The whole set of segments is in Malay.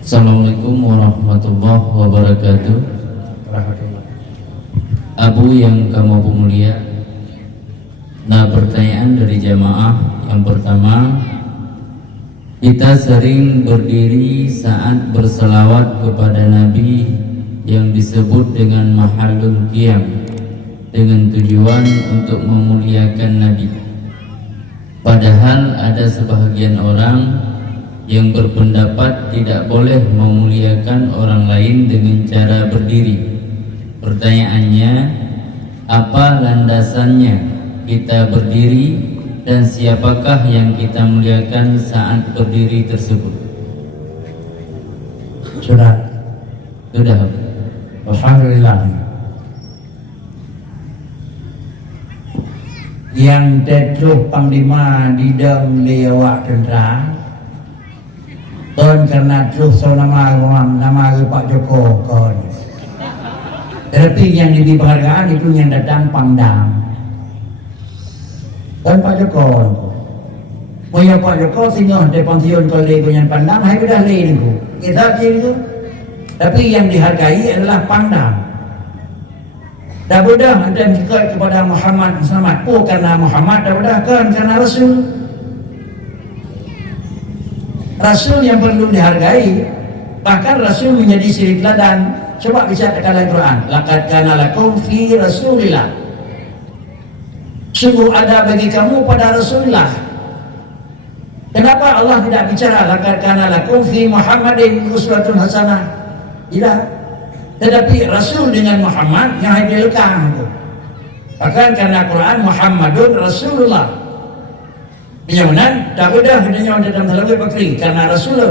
Assalamualaikum warahmatullahi wabarakatuh. Abu yang kamu pemulia, nah pertanyaan dari jamaah yang pertama, kita sering berdiri saat berselawat kepada Nabi yang disebut dengan mahallul qiyam dengan tujuan untuk memuliakan Nabi. Padahal ada sebahagian orang yang berpendapat tidak boleh memuliakan orang lain dengan cara berdiri. Pertanyaannya, apa landasannya kita berdiri dan siapakah yang kita muliakan saat berdiri tersebut? Sudah. Alhamdulillah. Yang tetruh panglima di dalam lewat tentera kon karena terus so nama Pak Joko kon. Tapi yang diberi penghargaan itu yang datang Pangdam. Kon Pak Joko. Punya Pak Joko singgah di pensiun kalau dia punya Pangdam, hai sudah leh itu. Kita itu. Tapi yang dihargai adalah Pangdam. Dah mudah anda ikut kepada Muhammad Muhammad. Oh karena Muhammad dah mudah kan karena Rasul. Rasul yang perlu dihargai, bahkan Rasul menjadi suri teladan. Coba baca dalam Quran, laqad kana lakum fi Rasulillah. Sungguh ada bagi kamu pada Rasulullah. Kenapa Allah tidak bicara laqad kana lakum fi Muhammadin uswatun hasanah? Tidak. Tetapi Rasul dengan Muhammad yang dilekang itu. Bahkan karena Quran Muhammadun Rasulullah. Penyamunan tak mudah hidupnya dalam terlalu bakri karena Rasulullah.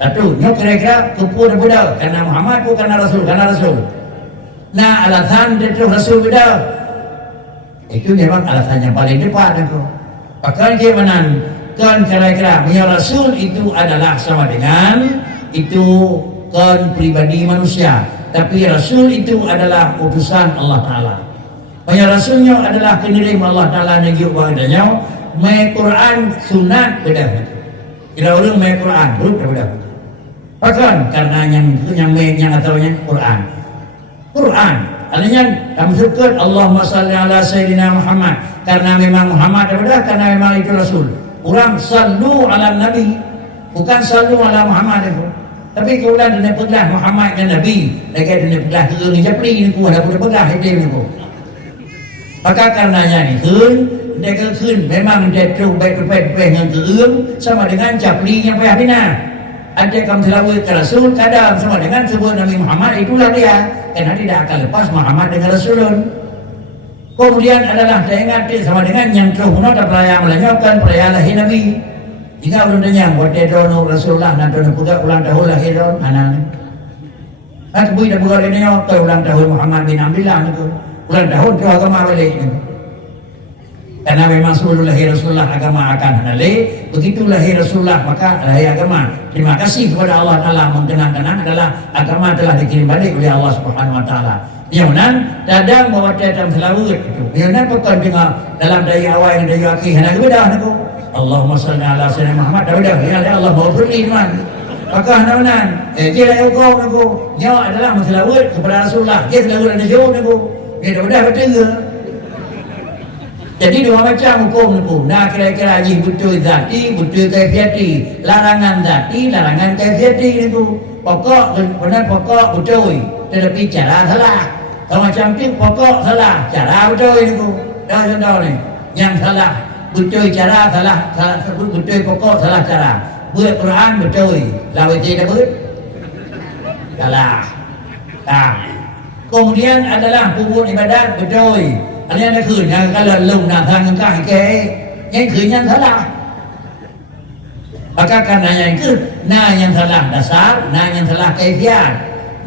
Satu, nyo kira-kira kupu dah mudah karena Muhammad bukan karena Rasul. Nah alasan itu Rasul mudah. Itu memang alasan yang paling depan itu. Bahkan gimana kan kira-kira punya Rasul itu adalah sama dengan itu kan pribadi manusia. Tapi Rasul itu adalah utusan Allah Ta'ala. Punya Rasulnya adalah kendirim Allah Ta'ala negeri bahagiannya. Mai Quran sunat beda. Kira orang mai Quran beda. Bahkan karena yang ataunya Quran. Artinya kami sebut Allahumma salli ala Sayyidina Muhammad. Karena memang Muhammad beda, karena memang itu Rasul. Orang sallu ala Nabi, bukan sallu ala Muhammad itu. Tapi kalau dia pegang Muhammad dan Nabi, lagi dia pegang ke japri ni ku ada pegang itu ni ku. Maka karenanya ni dia kekun memang dia terus baik-baik dengan keung sama dengan japli yang payah bina. Ada kaum selawat ke Rasul kadang sama dengan sebut Nabi Muhammad, itulah dia. Karena tidak akan lepas Muhammad dengan Rasulun. Kemudian adalah dia ingat sama dengan yang terus ada perayaan melanjutkan perayaan lahir Nabi. Jika belum tanya buat dia dono Rasulullah nanti nak ulang tahun lahir anak. Nak bui dah buat ini ke ulang tahun Muhammad bin Abdullah itu. Ulang tahun tu agama balik ni. Karena memang sebelum lahir Rasulullah agama akan halal, begitu lahir Rasulullah maka lahir agama. Terima kasih kepada Allah Taala mengenang-kenang adalah agama telah dikirim balik oleh Allah Subhanahu Wa Taala. Yang dadang bawa dalam selawat itu. Yang bukan dengar dalam dari awal yang dari akhir hendak beda aku. Allahumma salli ala Sayyidina Muhammad. Dah ya Allah bawa beri tuan. Maka hendak dia lah aku. Dia adalah selawat kepada Rasulullah. Dia selawat ada jauh aku. Dia dah betul. Jadi dua macam hukum itu. Nah kira-kira haji betul zati, betul kaifiati. Larangan zati, larangan kaifiati itu. Pokok, benar pokok betul. Tetapi cara salah. Kalau macam itu pokok salah, cara betul itu. Dah contoh ni. Yang salah, betul cara salah. Sebut betul pokok salah cara. Buat Quran betul. Lawan tidak betul. Salah. Kemudian adalah kubur ibadat betul. Anh em đã khử nhà cái lần lùng nào thằng cái cái khử nhân thế nào maka karenanya itu na yang salah dasar, na yang salah kaifiat,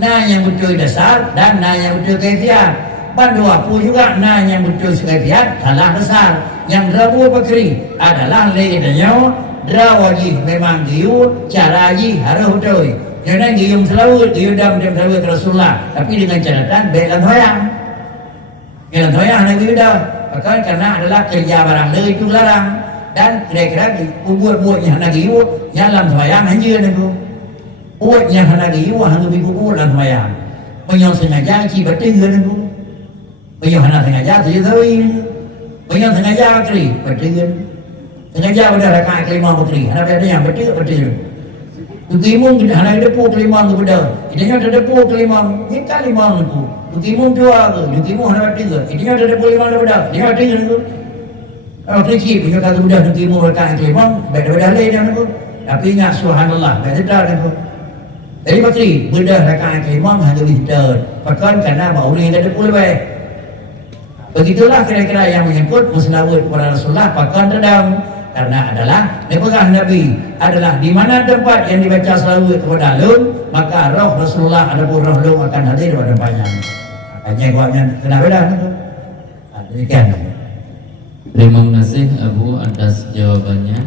na yang betul dasar dan na yang betul kaifiat. Bandua pun juga na yang betul kaifiat salah dasar. Yang rabu bakri adalah legenanya drawagi memang giu cara ji harus betul. Jangan gium selalu giu dam selalu Rasulullah tapi dengan catatan belan hoyang. Yang toyah Nabi dah. Bahkan karena adalah kerja barang le itu larang dan kira-kira buat-buatnya Nabi itu dalam sembahyang hanya itu. Puatnya hanagi wah hang biku puat lan sembahyang. Penyong sengaja ci betul aku. Penyong hana sengaja tu tahu. Penyong sengaja kri betul. Sengaja pada rakaat kelima putri. Hana ada yang betul. Tukimung kita hana depu kelima tu betul. Idenya ada depu kelima, ni kelima tu. Tukimung dua tu, tukimung hana betul. Idenya ada depu lima tu betul. Dia betul tu. Kalau kecil punya kata budak tukimung rakaat kelima, beda-beda lain tu. Tapi ingat subhanallah, beda tu. Jadi putri, benda rakaat kelima hanya kita pakai kerana bahawa orang yang ada puluh lebih. Begitulah kira-kira yang menyebut musnawud kepada Rasulullah pakai redam karena adalah dipegang Nabi adalah di mana tempat yang dibaca salawat kepada Lum, maka roh Rasulullah adapun roh Lum akan hadir pada tempatnya. Hanya kuatnya kena beda. Demikian. Terima kasih Abu atas jawabannya.